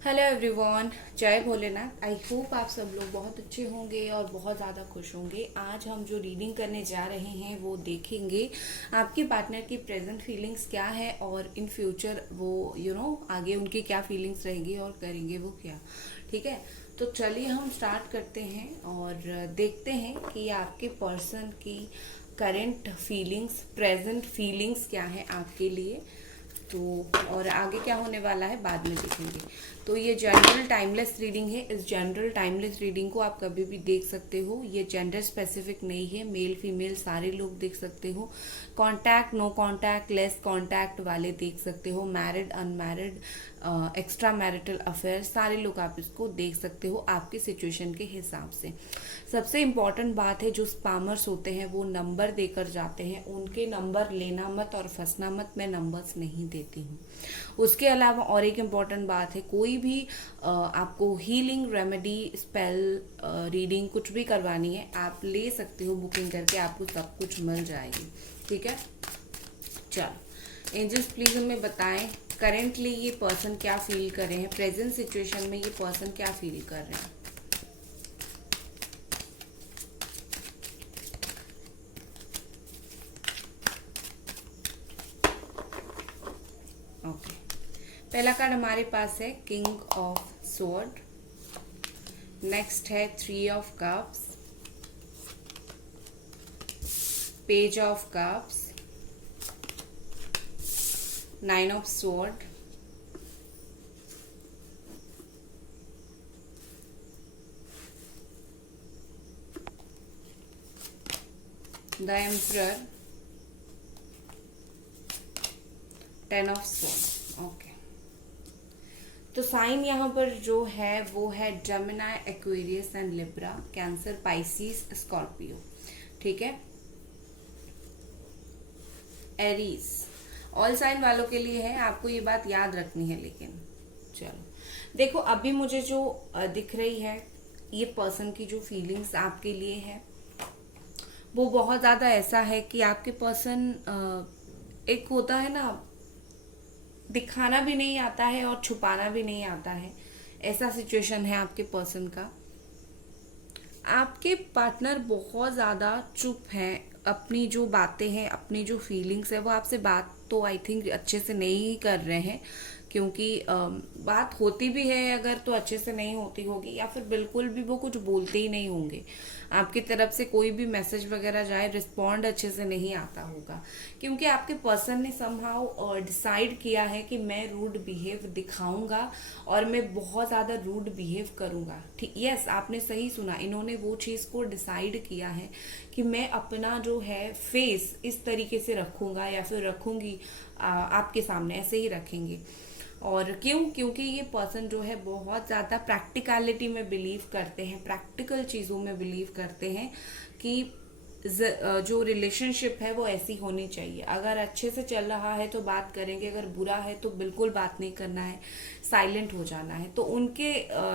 Hello everyone, जय Bholenath. I hope आप सब लोग बहुत अच्छे होंगे और बहुत ज़्यादा खुश होंगे। आज हम जो रीडिंग करने जा रहे हैं वो देखेंगे आपके पार्टनर की प्रेजेंट फीलिंग्स क्या है और इन फ्यूचर वो आगे उनकी क्या फीलिंग्स रहेंगी और करेंगे वो क्या। ठीक है, तो चलिए हम स्टार्ट करते हैं और देखते हैं कि आपके पर्सन की करेंट फीलिंग्स, प्रेजेंट फीलिंग्स क्या है आपके लिए। तो और आगे क्या होने वाला है बाद में देखेंगे। तो ये जनरल टाइमलेस रीडिंग है। इस जनरल टाइमलेस रीडिंग को आप कभी भी देख सकते हो। ये जेंडर स्पेसिफिक नहीं है, मेल फीमेल सारे लोग देख सकते हो। Contact, no contact, less contact वाले देख सकते हो। Married, unmarried, extra marital affair, सारे लोग आप इसको देख सकते हो आपकी सिचुएशन के हिसाब से। सबसे इम्पॉर्टेंट बात है, जो स्पामर्स होते हैं वो नंबर देकर जाते हैं, उनके नंबर लेना मत और फंसना मत। मैं नंबर्स नहीं देती हूँ। उसके अलावा और एक इम्पॉर्टेंट बात है, कोई भी आपको हीलिंग रेमेडी, स्पेल, रीडिंग कुछ भी करवानी है आप ले सकते हो बुकिंग करके, आपको सब कुछ मिल जाएगी। ठीक है, चलो एंजल्स प्लीज हमें बताएं करेंटली ये पर्सन क्या फील कर रहे हैं, प्रेजेंट सिचुएशन में ये पर्सन क्या फील कर रहे हैं। ओके, पहला कार्ड हमारे पास है किंग ऑफ स्वॉर्ड। नेक्स्ट है three of cups, page of cups, nine of sword, the emperor, ten of sword. Okay, तो साइन यहाँ पर जो है वो है Gemini, Aquarius and Libra, cancer, Pisces, Scorpio. ठीक है, एरीज ऑल साइन वालों के लिए है, आपको ये बात याद रखनी है। लेकिन चलो देखो, अभी मुझे जो दिख रही है ये पर्सन की जो फीलिंग्स आपके लिए है वो बहुत ज्यादा ऐसा है कि आपके पर्सन, एक होता है ना, दिखाना भी नहीं आता है और छुपाना भी नहीं आता है, ऐसा सिचुएशन है आपके पर्सन का। आपके पार्टनर बहुत ज़्यादा चुप हैं, अपनी जो बातें हैं, अपनी जो फीलिंग्स है वो आपसे बात तो आई थिंक अच्छे से नहीं कर रहे हैं, क्योंकि बात होती भी है अगर तो अच्छे से नहीं होती होगी, या फिर बिल्कुल भी वो कुछ बोलते ही नहीं होंगे। आपकी तरफ से कोई भी मैसेज वगैरह जाए, रिस्पॉन्ड अच्छे से नहीं आता होगा, क्योंकि आपके पर्सन ने समहाउ डिसाइड किया है कि मैं रूड बिहेव दिखाऊंगा और मैं बहुत ज़्यादा रूड बिहेव करूंगा। ठीक, यस, आपने सही सुना, इन्होंने वो चीज़ को डिसाइड किया है कि मैं अपना जो है फेस इस तरीके से रखूंगा या फिर रखूंगी, आपके सामने ऐसे ही रखेंगे। और क्यों? क्योंकि ये पर्सन जो है बहुत ज़्यादा प्रैक्टिकलिटी में बिलीव करते हैं, प्रैक्टिकल चीज़ों में बिलीव करते हैं कि जो रिलेशनशिप है वो ऐसी होनी चाहिए। अगर अच्छे से चल रहा है तो बात करेंगे, अगर बुरा है तो बिल्कुल बात नहीं करना है, साइलेंट हो जाना है। तो उनके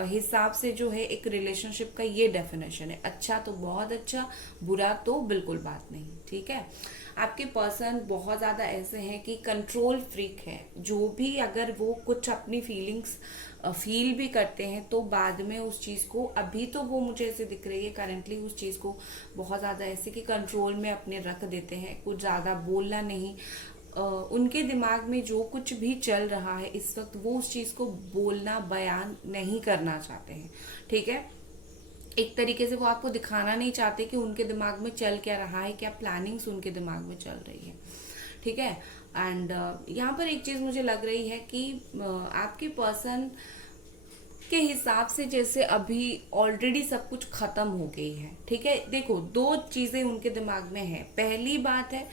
हिसाब से जो है एक रिलेशनशिप का ये डेफिनेशन है, अच्छा तो बहुत अच्छा, बुरा तो बिल्कुल बात नहीं। ठीक है, आपके पर्सन बहुत ज़्यादा ऐसे हैं कि कंट्रोल फ्रीक है, जो भी अगर वो कुछ अपनी फीलिंग्स फील भी करते हैं तो बाद में उस चीज़ को, अभी तो वो मुझे ऐसे दिख रही है करेंटली, उस चीज़ को बहुत ज़्यादा ऐसे कि कंट्रोल में अपने रख देते हैं, कुछ ज़्यादा बोलना नहीं। उनके दिमाग में जो कुछ भी चल रहा है इस वक्त वो उस चीज़ को बोलना, बयान नहीं करना चाहते हैं। ठीक है, एक तरीके से वो आपको दिखाना नहीं चाहते कि उनके दिमाग में चल क्या रहा है, क्या प्लानिंग्स उनके दिमाग में चल रही है। ठीक है, एंड यहाँ पर एक चीज मुझे लग रही है कि आपके पर्सन के हिसाब से जैसे अभी ऑलरेडी सब कुछ खत्म हो गई है। ठीक है, देखो दो चीजें उनके दिमाग में है। पहली बात है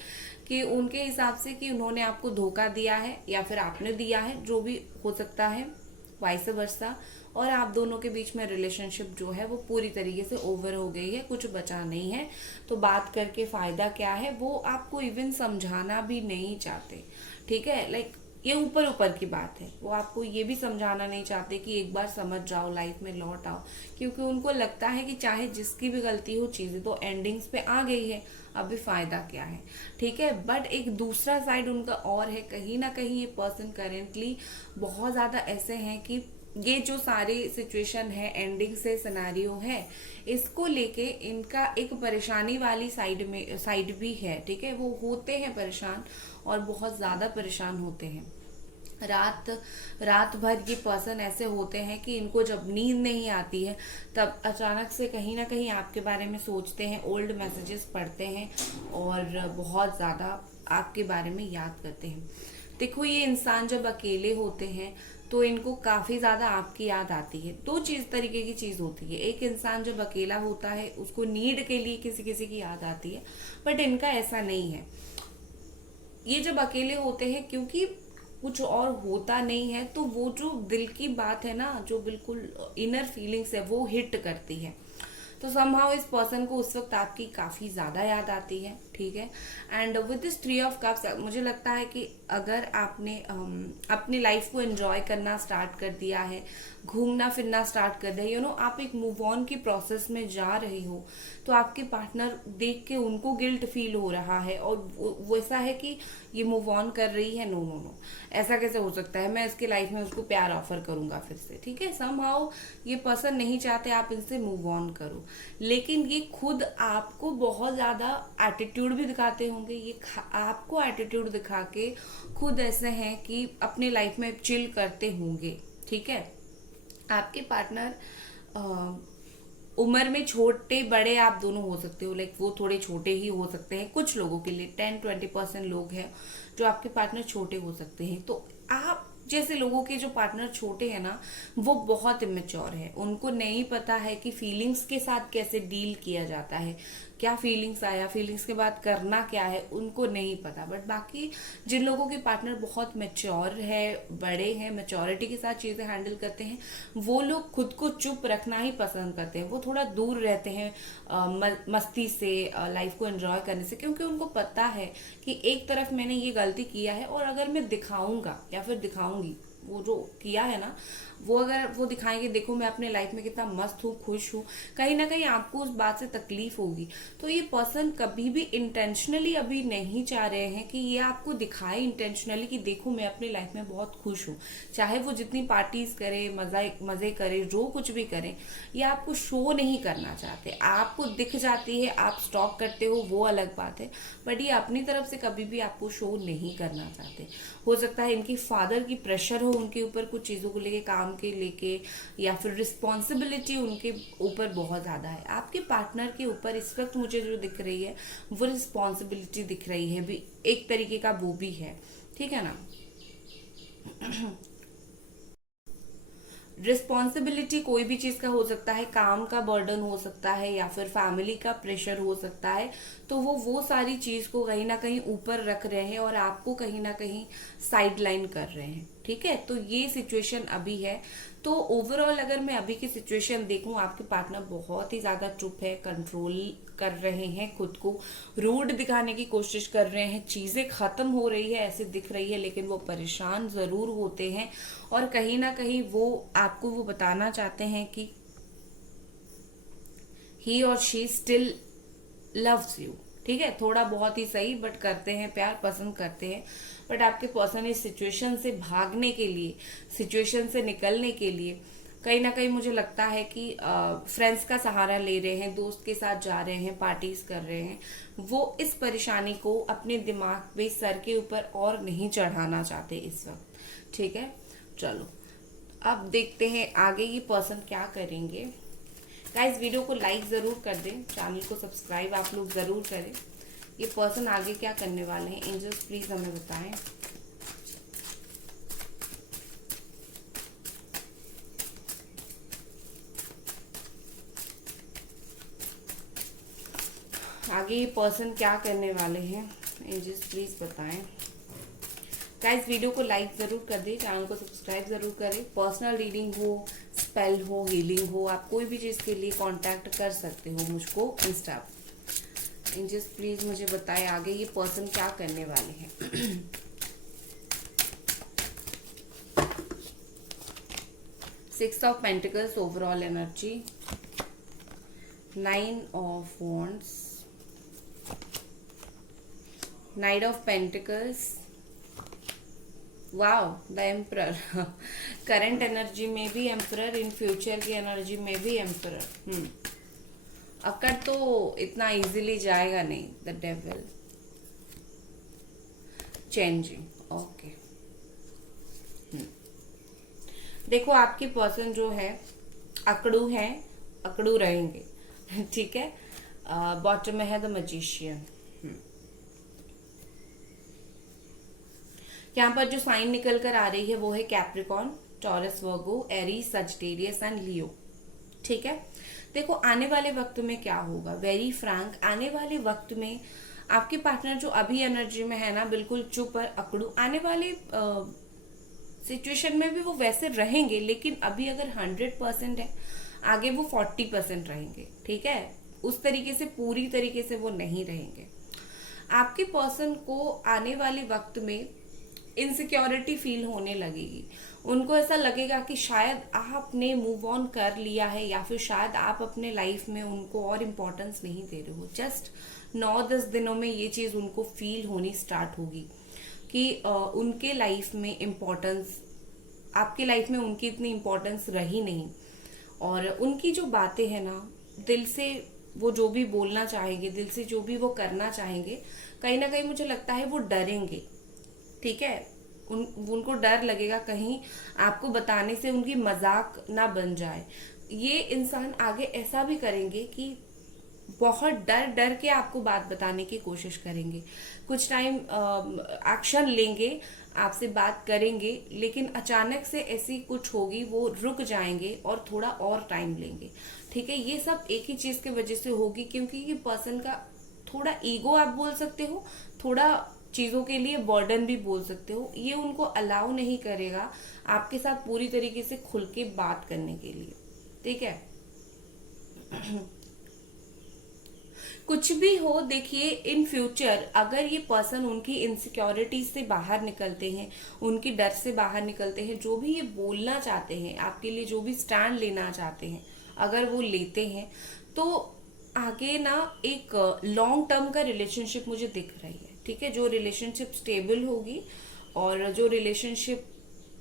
कि उनके हिसाब से कि उन्होंने आपको धोखा दिया है या फिर आपने दिया है, जो भी हो सकता है, वाइस वर्सा, और आप दोनों के बीच में रिलेशनशिप जो है वो पूरी तरीके से ओवर हो गई है, कुछ बचा नहीं है। तो बात करके फायदा क्या है, वो आपको इवन समझाना भी नहीं चाहते। ठीक है, लाइक ये ऊपर ऊपर की बात है, वो आपको ये भी समझाना नहीं चाहते कि एक बार समझ जाओ, लाइफ में लौट आओ, क्योंकि उनको लगता है कि चाहे जिसकी भी गलती हो, चीजें तो एंडिंग्स पे आ गई है, अभी फायदा क्या है। ठीक है, बट एक दूसरा साइड उनका और है, कहीं ना कहीं ये पर्सन करेंटली बहुत ज्यादा ऐसे हैं कि ये जो सारी सिचुएशन है, एंडिंग से सिनेरियो है, इसको लेके इनका एक परेशानी वाली साइड भी है, ठीक है। वो होते हैं परेशान और बहुत ज्यादा परेशान होते हैं। रात रात भर ये पर्सन ऐसे होते हैं कि इनको जब नींद नहीं आती है तब अचानक से कहीं ना कहीं आपके बारे में सोचते हैं, ओल्ड मैसेजेस पढ़ते हैं और बहुत ज़्यादा आपके बारे में याद करते हैं। देखो, ये इंसान जब अकेले होते हैं तो इनको काफ़ी ज़्यादा आपकी याद आती है। दो चीज़ तरीके की चीज़ होती है, एक इंसान जब अकेला होता है उसको नीड के लिए किसी किसी की याद आती है, बट इनका ऐसा नहीं है। ये जब अकेले होते हैं क्योंकि कुछ और होता नहीं है, तो वो जो दिल की बात है ना, जो बिल्कुल इनर फीलिंग्स है, वो हिट करती है। तो समहाउ इस पर्सन को उस वक्त आपकी काफी ज्यादा याद आती है, ठीक है। And with this 3 of cups मुझे लगता है कि अगर आपने अपनी लाइफ को एंजॉय करना स्टार्ट कर दिया है, घूमना फिरना स्टार्ट कर दिया, आप एक मूव ऑन की प्रोसेस में जा रहे हो, तो आपके पार्टनर देख के उनको गिल्ट फील हो रहा है और वैसा है कि ये मूव ऑन कर रही है। नो नो नो, ऐसा कैसे हो सकता है, मैं इसके लाइफ में उसको प्यार ऑफर करूंगा फिर से, ठीक है। समहाउ ये पर्सन नहीं चाहते आप इनसे मूव ऑन करो, लेकिन ये खुद आपको बहुत ज्यादा एटीट्यूड भी दिखाते होंगे। ये आपको एटीट्यूड दिखा के खुद ऐसे हैं कि अपने लाइफ में चिल करते होंगे, ठीक है। आपके पार्टनर उम्र में छोटे बड़े आप दोनों हो सकते हो, लाइक वो थोड़े छोटे ही हो सकते हैं कुछ लोगों के लिए, 10-20% लोग हैं जो आपके पार्टनर छोटे हो सकते हैं। तो आप जैसे लोगों के जो पार्टनर छोटे हैं ना, वो बहुत इमेच्योर है, उनको नहीं पता है कि फीलिंग्स के साथ कैसे डील किया जाता है, क्या फीलिंग्स आया, फीलिंग्स के बाद करना क्या है, उनको नहीं पता। बट बाकी जिन लोगों के पार्टनर बहुत मेच्योर है, बड़े हैं, मेच्योरिटी के साथ चीजें हैंडल करते हैं, वो लोग खुद को चुप रखना ही पसंद करते हैं। वो थोड़ा दूर रहते हैं मस्ती से, लाइफ को एंजॉय करने से, क्योंकि उनको पता है कि एक तरफ मैंने ये गलती किया है और अगर मैं दिखाऊंगा या फिर दिखाऊंगी वो जो किया है ना, वो अगर वो दिखाएंगे, देखो मैं अपने लाइफ में कितना मस्त हूँ, खुश हूँ, कहीं ना कहीं आपको उस बात से तकलीफ होगी। तो ये पर्सन कभी भी इंटेंशनली अभी नहीं चाह रहे हैं कि ये आपको दिखाए इंटेंशनली कि देखो मैं अपनी लाइफ में बहुत खुश हूँ। चाहे वो जितनी पार्टीज करे, मजे करे, जो कुछ भी करे, ये आपको शो नहीं करना चाहते। आपको दिख जाती है, आप स्टॉक करते हो, वो अलग बात है, बट ये अपनी तरफ से कभी भी आपको शो नहीं करना चाहते। हो सकता है इनकी फादर की प्रेशर हो उनके ऊपर कुछ चीजों को लेके, काम के लेके, या फिर रिस्पॉन्सिबिलिटी उनके ऊपर बहुत ज्यादा है। आपके पार्टनर के ऊपर इस वक्त मुझे जो दिख रही है वो रिस्पॉन्सिबिलिटी दिख रही है भी, एक तरीके का वो भी है, ठीक है ना। रिस्पॉन्सिबिलिटी कोई भी चीज का हो सकता है, काम का बर्डन हो सकता है या फिर फैमिली का प्रेशर हो सकता है। तो वो सारी चीज को कहीं ना कहीं ऊपर रख रहे हैं और आपको कहीं ना कहीं साइड लाइन कर रहे हैं, ठीक है। तो ये सिचुएशन अभी है। तो ओवरऑल अगर मैं अभी की सिचुएशन देखूं, आपके पार्टनर बहुत ही ज्यादा चुप है, कंट्रोल कर रहे हैं खुद को, रूड दिखाने की कोशिश कर रहे हैं, चीजें खत्म हो रही है ऐसे दिख रही है, लेकिन वो परेशान जरूर होते हैं और कहीं ना कहीं वो आपको वो बताना चाहते हैं कि ही और शी स्टिल लव्स यू, ठीक है। थोड़ा बहुत ही सही, बट करते हैं प्यार, पसंद करते हैं। बट आपके पर्सन इस सिचुएशन से भागने के लिए, सिचुएशन से निकलने के लिए कहीं ना कहीं मुझे लगता है कि फ्रेंड्स का सहारा ले रहे हैं, दोस्त के साथ जा रहे हैं, पार्टीज कर रहे हैं। वो इस परेशानी को अपने दिमाग पे, सर के ऊपर और नहीं चढ़ाना चाहते इस वक्त, ठीक है। चलो अब देखते हैं आगे ये पर्सन क्या करेंगे। गाइस वीडियो को लाइक जरूर कर दें, चैनल को सब्सक्राइब आप लोग जरूर करें। ये पर्सन आगे क्या करने वाले हैं, एंजल्स प्लीज हमें बताएं। आगे ये पर्सन क्या करने वाले हैं, एंजल्स प्लीज बताएं। गाइस वीडियो को लाइक जरूर कर दें, चैनल को सब्सक्राइब जरूर करें। पर्सनल रीडिंग हो, स्पेल हो, हीलिंग हो, आप कोई भी चीज के लिए कांटेक्ट कर सकते हो मुझको इंस्टा। एंजल्स प्लीज मुझे बताएं आगे ये पर्सन क्या करने वाले हैं। 6 of pentacles overall energy, 9 of wands, night of pentacles, wow the emperor, current energy में भी एम्परर, इन फ्यूचर की एनर्जी में भी एम्परर। अकड़ तो इतना इजीली जाएगा नहीं। The devil, changing. ओके, देखो आपकी पर्सन जो है अकड़ू है, अकड़ू रहेंगे, ठीक है। बॉटम में है द मैजिशियन। यहाँ पर जो साइन निकल कर आ रही है वो है Capricorn, Taurus, Virgo, Aries, Sagittarius and Leo, ठीक है। देखो आने वाले वक्त में क्या होगा, वेरी फ्रैंक, आने वाले वक्त में आपके पार्टनर जो अभी एनर्जी में है ना, बिल्कुल चुप और अकड़ू, आने वाले सिचुएशन में भी वो वैसे रहेंगे, लेकिन अभी अगर 100% है, आगे वो 40% रहेंगे, ठीक है। उस तरीके से पूरी तरीके से वो नहीं रहेंगे। आपके पर्सन को आने वाले वक्त में इनसिक्योरिटी फील होने लगेगी। उनको ऐसा लगेगा कि शायद आपने मूव ऑन कर लिया है, या फिर शायद आप अपने लाइफ में उनको और इम्पोर्टेंस नहीं दे रहे हो। जस्ट 9-10 दिनों में ये चीज उनको फील होनी स्टार्ट होगी कि उनके लाइफ में इम्पोर्टेंस, आपके लाइफ में उनकी इतनी इम्पोर्टेंस रही नहीं, और उनकी जो बातें हैं ना, दिल से वो जो भी बोलना चाहेंगे, दिल से जो भी वो करना चाहेंगे, कहीं ना कहीं मुझे लगता है वो डरेंगे, ठीक है। उनको डर लगेगा कहीं आपको बताने से उनकी मजाक ना बन जाए। ये इंसान आगे ऐसा भी करेंगे कि बहुत डर डर के आपको बात बताने की कोशिश करेंगे। कुछ टाइम एक्शन लेंगे, आपसे बात करेंगे, लेकिन अचानक से ऐसी कुछ होगी, वो रुक जाएंगे और थोड़ा और टाइम लेंगे, ठीक है। ये सब एक ही चीज की वजह से होगी, क्योंकि ये पर्सन का थोड़ा ईगो आप बोल सकते हो, थोड़ा चीजों के लिए बर्डन भी बोल सकते हो। ये उनको अलाउ नहीं करेगा आपके साथ पूरी तरीके से खुल के बात करने के लिए, ठीक है। कुछ भी हो, देखिए इन फ्यूचर अगर ये पर्सन उनकी इनसिक्योरिटी से बाहर निकलते हैं, उनकी डर से बाहर निकलते हैं, जो भी ये बोलना चाहते हैं आपके लिए, जो भी स्टैंड लेना चाहते हैं, अगर वो लेते हैं, तो आगे ना एक लॉन्ग टर्म का रिलेशनशिप मुझे दिख रही है, ठीक है। जो रिलेशनशिप स्टेबल होगी, और जो रिलेशनशिप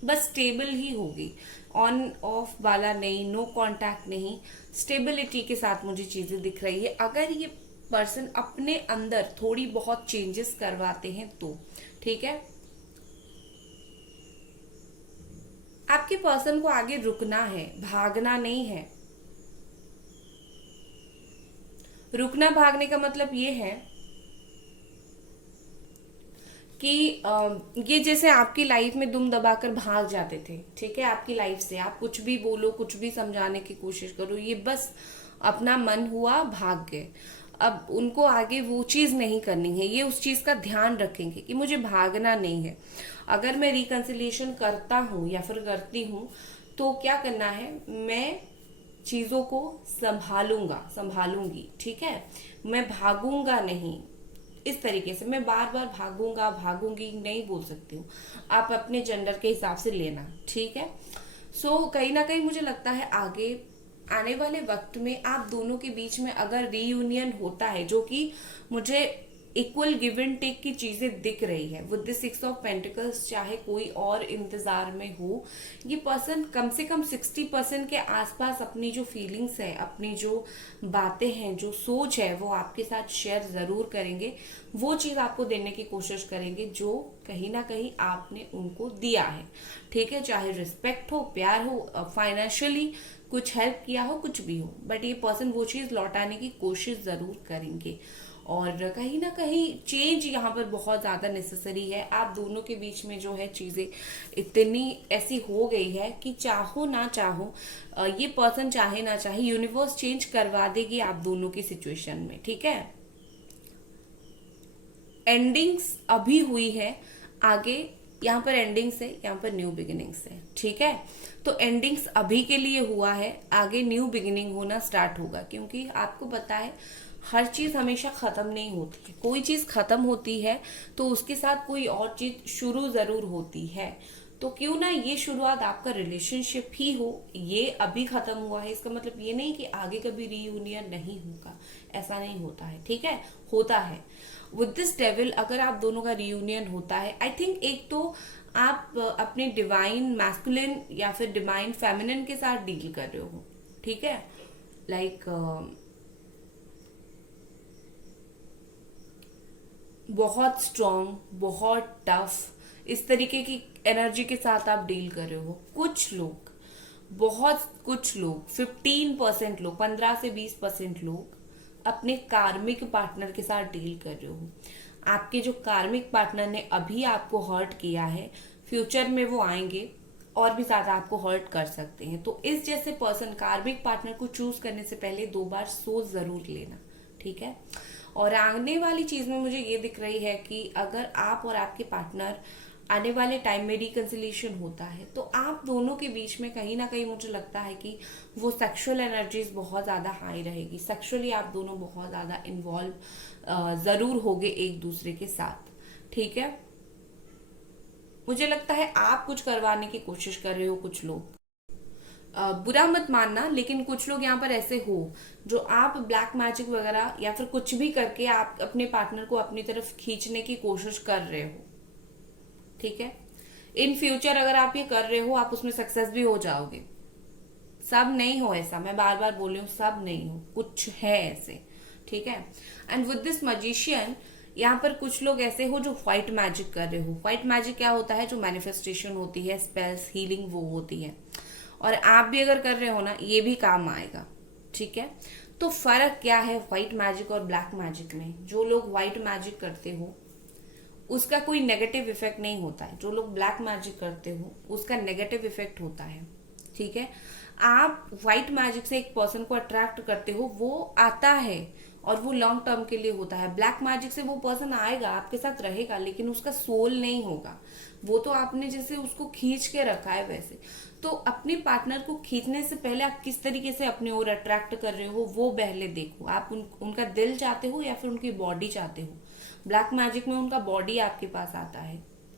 बस स्टेबल ही होगी, ऑन ऑफ वाला नहीं, नो कांटेक्ट नहीं, स्टेबिलिटी के साथ मुझे चीजें दिख रही है। अगर ये पर्सन अपने अंदर थोड़ी बहुत चेंजेस करवाते हैं तो, ठीक है। आपके पर्सन को आगे रुकना है, भागना नहीं है। रुकना भागने का मतलब ये है कि ये जैसे आपकी लाइफ में दुम दबाकर भाग जाते थे, ठीक है, आपकी लाइफ से। आप कुछ भी बोलो, कुछ भी समझाने की कोशिश करो, ये बस अपना मन हुआ भाग गए। अब उनको आगे वो चीज नहीं करनी है, ये उस चीज का ध्यान रखेंगे कि मुझे भागना नहीं है। अगर मैं रिकंसिलिएशन करता हूं या फिर करती हूं, तो क्या करना है, मैं चीजों को संभालूंगी, ठीक है। मैं भागूंगा नहीं, इस तरीके से मैं बार बार भागूंगी नहीं बोल सकती हूँ। आप अपने जेंडर के हिसाब से लेना, ठीक है। सो कहीं ना कहीं मुझे लगता है आगे आने वाले वक्त में आप दोनों के बीच में अगर रीयूनियन होता है, जो कि मुझे इक्वल गिव एंड टेक की चीजें दिख रही है विद द 6 ऑफ पेंटिकल्स, चाहे कोई और इंतजार में हो, ये पर्सन कम से कम 60% के आसपास अपनी जो फीलिंग्स है, अपनी जो बातें हैं, जो सोच है, वो आपके साथ शेयर जरूर करेंगे। वो चीज आपको देने की कोशिश करेंगे जो कहीं ना कहीं आपने उनको दिया है, ठीक है। चाहे रिस्पेक्ट हो, प्यार हो, फाइनेंशियली कुछ हेल्प किया हो, कुछ भी हो, बट ये पर्सन वो चीज लौटाने की कोशिश जरूर करेंगे। और कहीं ना कहीं चेंज यहाँ पर बहुत ज्यादा नेसेसरी है। आप दोनों के बीच में जो है चीजें इतनी ऐसी हो गई है कि चाहो ना चाहो, ये पर्सन चाहे ना चाहे, यूनिवर्स चेंज करवा देगी आप दोनों की सिचुएशन में, ठीक है। एंडिंग्स अभी हुई है, आगे यहाँ पर एंडिंग्स है, यहाँ पर न्यू बिगिनिंग्स है, ठीक है। तो एंडिंग्स अभी के लिए हुआ है, आगे न्यू बिगिनिंग होना स्टार्ट होगा, क्योंकि आपको पता है हर चीज हमेशा खत्म नहीं होती है। कोई चीज खत्म होती है तो उसके साथ कोई और चीज शुरू जरूर होती है। तो क्यों ना ये शुरुआत आपका रिलेशनशिप ही हो, ये अभी खत्म हुआ है, इसका मतलब ये नहीं कि आगे कभी रीयूनियन नहीं होगा, ऐसा नहीं होता है, ठीक है। होता है विद दिस डेविल, अगर आप दोनों का रीयूनियन होता है, आई थिंक एक तो आप अपने डिवाइन मैस्कुलिन या फिर डिवाइन फेमिनिन के साथ डील कर रहे हो, ठीक है। लाइक बहुत स्ट्रॉन्ग, बहुत टफ, इस तरीके की एनर्जी के साथ आप डील कर रहे हो। कुछ लोग, बहुत कुछ लोग, 15% लोग, 15 से 20% लोग अपने कार्मिक पार्टनर के साथ डील कर रहे हो। आपके जो कार्मिक पार्टनर ने अभी आपको हर्ट किया है, फ्यूचर में वो आएंगे और भी ज्यादा आपको हर्ट कर सकते हैं। तो इस जैसे पर्सन, कार्मिक पार्टनर को चूज करने से पहले 2 बार सोच जरूर लेना, ठीक है। और आने वाली चीज में मुझे ये दिख रही है कि अगर आप और आपके पार्टनर आने वाले टाइम में रिकंसिलिएशन होता है, तो आप दोनों के बीच में कहीं ना कहीं मुझे लगता है कि वो सेक्सुअल एनर्जीज बहुत ज्यादा हाई रहेगी। सेक्सुअली आप दोनों बहुत ज्यादा इन्वॉल्व जरूर होगे एक दूसरे के साथ, ठीक है। मुझे लगता है आप कुछ करवाने की कोशिश कर रहे हो कुछ लोग। बुरा मत मानना, लेकिन कुछ लोग यहाँ पर ऐसे हो जो आप ब्लैक मैजिक वगैरह या फिर कुछ भी करके आप अपने पार्टनर को अपनी तरफ खींचने की कोशिश कर रहे हो, ठीक है। इन फ्यूचर अगर आप ये कर रहे हो, आप उसमें सक्सेस भी हो जाओगे। सब नहीं हो ऐसा, मैं बार बार बोल रही हूँ, सब नहीं हो, कुछ है ऐसे, ठीक है। एंड विद दिस मजिशियन, यहाँ पर कुछ लोग ऐसे हो जो व्हाइट मैजिक कर रहे हो। व्हाइट मैजिक क्या होता है? जो मैनिफेस्टेशन होती है, स्पेल्स, हीलिंग, वो होती है। और आप भी अगर कर रहे हो ना, ये भी काम आएगा, ठीक है। तो फर्क क्या है व्हाइट मैजिक और ब्लैक मैजिक में? जो लोग व्हाइट मैजिक करते हो उसका कोई नेगेटिव इफेक्ट नहीं होता है। जो लोग ब्लैक मैजिक करते हो उसका नेगेटिव इफेक्ट होता है, ठीक है। आप व्हाइट मैजिक से एक पर्सन को अट्रैक्ट करते हो, वो आता है और वो लॉन्ग टर्म के लिए होता है। ब्लैक मैजिक से वो पर्सन आएगा, आपके साथ रहेगा, लेकिन उसका सोल नहीं होगा। वो तो आपने जैसे उसको खींच के रखा है वैसे। तो अपने पार्टनर को खींचने से पहले आप किस तरीके से अपनी ओर अट्रैक्ट कर रहे हो वो पहले देखो। आप उनका दिल चाहते हो या फिर उनकी बॉडी चाहते हो? ब्लैक मैजिक में उनका बॉडी आपके पास आता है,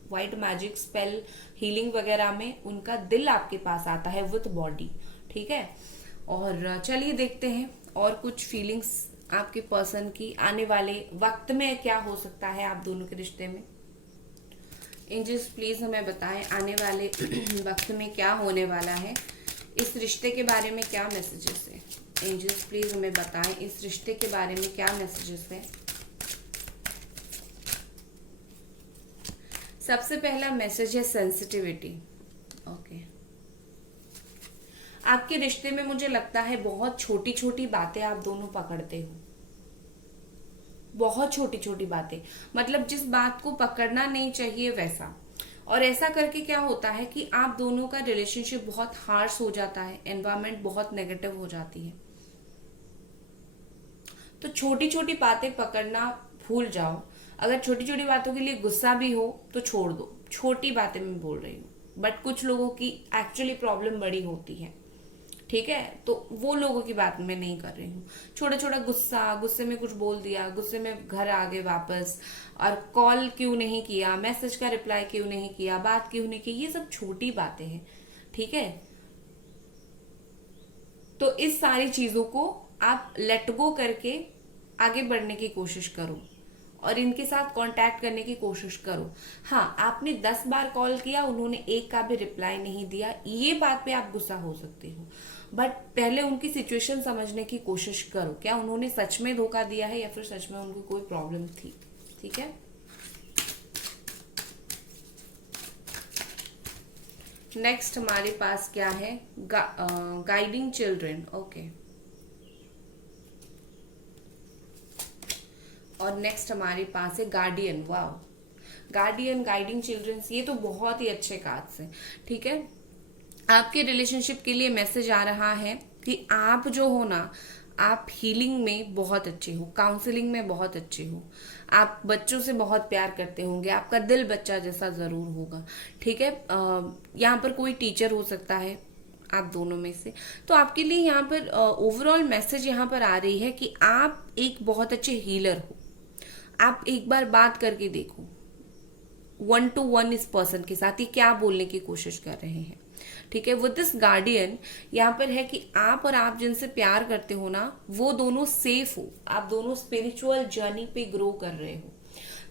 व्हाइट मैजिक, स्पेल, हीलिंग वगैरह में उनका दिल आपके पास आता है विथ बॉडी, ठीक है। और चलिए देखते हैं और कुछ फीलिंग्स आपके पर्सन की आने वाले वक्त में क्या हो सकता है आप दोनों के रिश्ते में। एंजल्स प्लीज हमें बताएं आने वाले वक्त में क्या होने वाला है, इस रिश्ते के बारे में क्या मैसेजेस है। एंजल्स प्लीज हमें बताएं इस रिश्ते के बारे में क्या मैसेजेस है। सबसे पहला मैसेज है सेंसिटिविटी, ओके। आपके रिश्ते में मुझे लगता है बहुत छोटी छोटी बातें आप दोनों पकड़ते हो, बहुत छोटी छोटी बातें, मतलब जिस बात को पकड़ना नहीं चाहिए वैसा। और ऐसा करके क्या होता है कि आप दोनों का रिलेशनशिप बहुत हार्श हो जाता है, एनवायरमेंट बहुत नेगेटिव हो जाती है। तो छोटी छोटी बातें पकड़ना भूल जाओ। अगर छोटी छोटी बातों के लिए गुस्सा भी हो तो छोड़ दो, छोटी बातें मैं बोल रही हूँ। बट कुछ लोगों की एक्चुअली प्रॉब्लम बड़ी होती है, ठीक है। तो वो लोगों की बात मैं नहीं कर रही हूँ। छोटा छोटा गुस्सा, गुस्से में कुछ बोल दिया, गुस्से में घर आ गए वापस, और कॉल क्यों नहीं किया, मैसेज का रिप्लाई क्यों नहीं किया, बात क्यों नहीं की, ये सब छोटी बातें हैं, ठीक है। तो इस सारी चीजों को आप लेट गो करके आगे बढ़ने की कोशिश करो और इनके साथ कांटेक्ट करने की कोशिश करो। हाँ, आपने 10 बार कॉल किया, उन्होंने एक का भी रिप्लाई नहीं दिया, ये बात पे आप गुस्सा हो सकते हो। बट पहले उनकी सिचुएशन समझने की कोशिश करो, क्या उन्होंने सच में धोखा दिया है या फिर सच में उनको कोई प्रॉब्लम थी, ठीक है। नेक्स्ट हमारे पास क्या है? Guiding children, okay. और नेक्स्ट हमारे पास है guardian, wow. Guardian, guiding childrens, ये तो बहुत ही अच्छे कार्ड्स हैं, ठीक है। आपके रिलेशनशिप के लिए मैसेज आ रहा है कि आप जो हो ना, आप हीलिंग में बहुत अच्छे हो, काउंसलिंग में बहुत अच्छे हो, आप बच्चों से बहुत प्यार करते होंगे, आपका दिल बच्चा जैसा जरूर होगा, ठीक है। यहाँ पर कोई टीचर हो सकता है आप दोनों में से। तो आपके लिए यहाँ पर ओवरऑल मैसेज यहाँ पर आ रही है कि आप एक बहुत अच्छे हीलर हो। आप एक बार बात करके देखो 1 to 1 इस पर्सन के साथ, ये क्या बोलने की कोशिश कर रहे हैं, ठीक है। विद दिस गार्डियन यहाँ पर है कि आप और आप जिनसे प्यार करते हो ना, वो दोनों सेफ हो, आप दोनों स्पिरिचुअल जर्नी पे ग्रो कर रहे हो।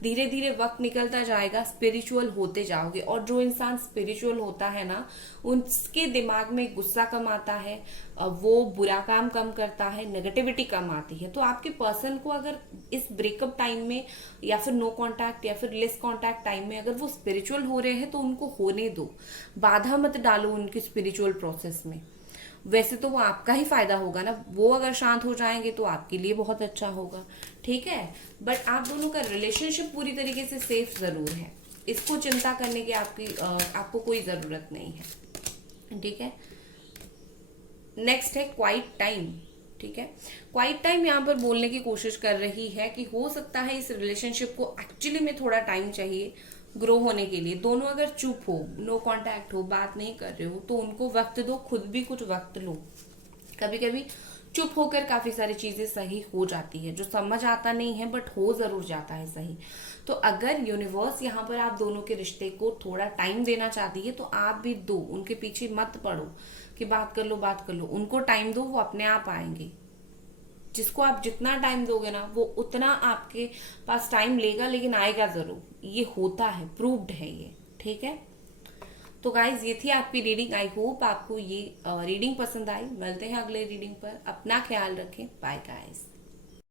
धीरे धीरे वक्त निकलता जाएगा, स्पिरिचुअल होते जाओगे। और जो इंसान स्पिरिचुअल होता है ना, उसके दिमाग में गुस्सा कम आता है, वो बुरा काम कम करता है, नेगेटिविटी कम आती है। तो आपके पर्सन को अगर इस ब्रेकअप टाइम में या फिर नो कांटेक्ट या फिर लेस कांटेक्ट टाइम में अगर वो स्पिरिचुअल हो रहे हैं तो उनको होने दो, बाधा मत डालो उनकी स्पिरिचुअल प्रोसेस में। वैसे तो वो आपका ही फायदा होगा ना, वो अगर शांत हो जाएंगे तो आपके लिए बहुत अच्छा होगा, ठीक है। बट आप दोनों का रिलेशनशिप पूरी तरीके से सेफ जरूर है, इसको चिंता करने की आपको कोई जरूरत नहीं है, ठीक है। नेक्स्ट है क्वाइट टाइम, ठीक है। क्वाइट टाइम यहाँ पर बोलने की कोशिश कर रही है कि हो सकता है इस रिलेशनशिप को एक्चुअली में थोड़ा टाइम चाहिए ग्रो होने के लिए। दोनों अगर चुप हो, नो कांटेक्ट हो, बात नहीं कर रहे हो, तो उनको वक्त दो, खुद भी कुछ वक्त लो। कभी कभी चुप होकर काफी सारी चीजें सही हो जाती है, जो समझ आता नहीं है बट हो जरूर जाता है सही। तो अगर यूनिवर्स यहाँ पर आप दोनों के रिश्ते को थोड़ा टाइम देना चाहती है तो आप भी दो, उनके पीछे मत पड़ो कि बात कर लो बात कर लो, उनको टाइम दो, वो अपने आप आएंगे। जिसको आप जितना टाइम दोगे ना वो उतना आपके पास टाइम लेगा, लेकिन आएगा जरूर, ये होता है, प्रूव्ड है ये, ठीक है। तो गाइज ये थी आपकी रीडिंग। आई होप आपको ये रीडिंग पसंद आई। मिलते हैं अगले रीडिंग पर, अपना ख्याल रखें, बाय गाइज।